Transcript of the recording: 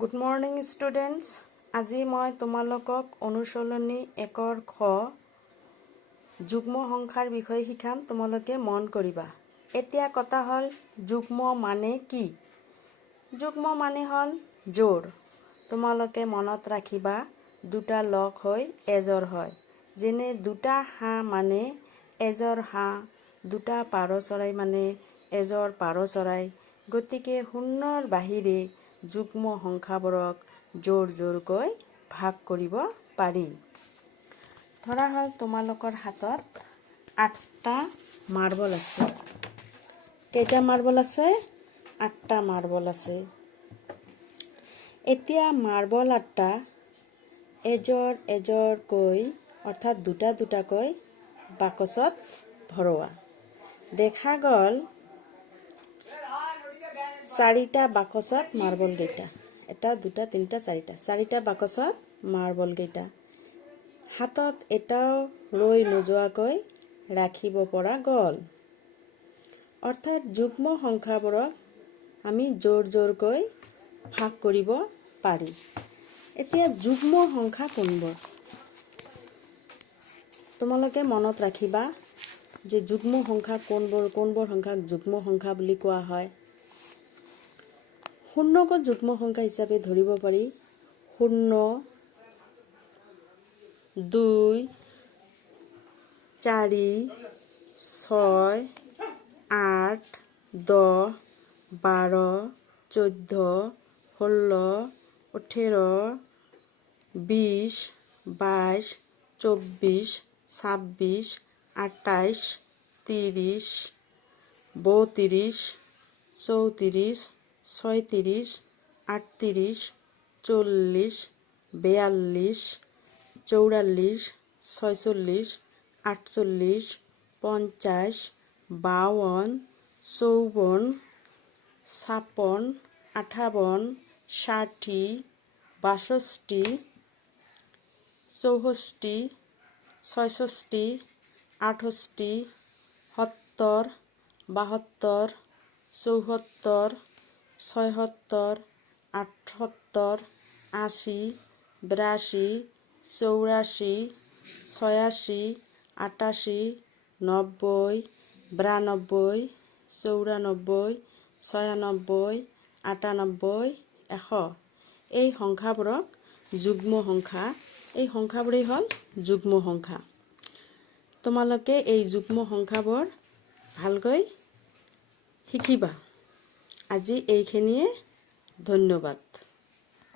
Good morning students. আজি মই তোমালোকক অনুশীলনী 1ৰ খ যুগ্ম সংখ্যাৰ বিষয়ে শিকাম। তোমালোকে মন কৰিবা। এতিয়া কথা হল যুগ্ম মানে কি? যুগ্ম মানে হল জোড়। তোমালোকে মনত ৰাখিবা দুটা লগ হৈ এজৰ হয়। যেনে দুটা হাঁহ মানে এজৰ হাঁহ, দুটা পাৰ চৰাই মানে এজৰ পাৰ চৰাই। গতিকে শূন্যৰ বাহিৰে যুগ্ম সংখ্যাবোৰক জোৰকৈ ভাগ কৰিব পাৰি। ধৰা হল তোমালোকৰ হাতত 8টা মাৰ্বল আছে। কেইটা মাৰ্বল আছে? 8টা মাৰ্বল আছে। এতিয়া মাৰ্বল 8টা এজৰকৈ অৰ্থাৎ দুটাকৈ বাকচত ভৰোৱা। দেখা গ'ল 4টা বাকচত মাৰ্বল কেইটা। 1 2 3 4টা। 4টা বাকচত মাৰ্বল কেইটা। হাতত এটাও লৈ নোযোৱাকৈ ৰাখিব পৰা গ'ল। অৰ্থাৎ যুগ্ম সংখ্যাবোৰক আমি জোৰকৈ ভাগ কৰিব পাৰি। এতিয়া যুগ্ম সংখ্যা কোনবোৰ? তোমালোকে মনত ৰাখিবা যে যুগ্ম সংখ্যা কোনবোৰ সংখ্যাক যুগ্ম সংখ্যা বুলি কোৱা হয়। শূন্যক যুগ্ম সংখ্যা হিচাপে ধৰিব পাৰি। 0 2 4 6 8 10 12 14 16 18 20 22 24 26 28 30 32 34 36 38 40 42 44 46 48 50 52 54 56 58 60 62 64 66 68 70 72 74 76 78 80 82 84 86 88 90 92 94 96 98 100। এই সংখ্যাবোৰক যুগ্ম সংখ্যা। এই সংখ্যাবোৰেই হ'ল যুগ্ম সংখ্যা। তোমালোকে এই যুগ্ম সংখ্যাবোৰ ভালকৈ শিকিবা। আজি এইখিনিয়ে। ধন্যবাদ।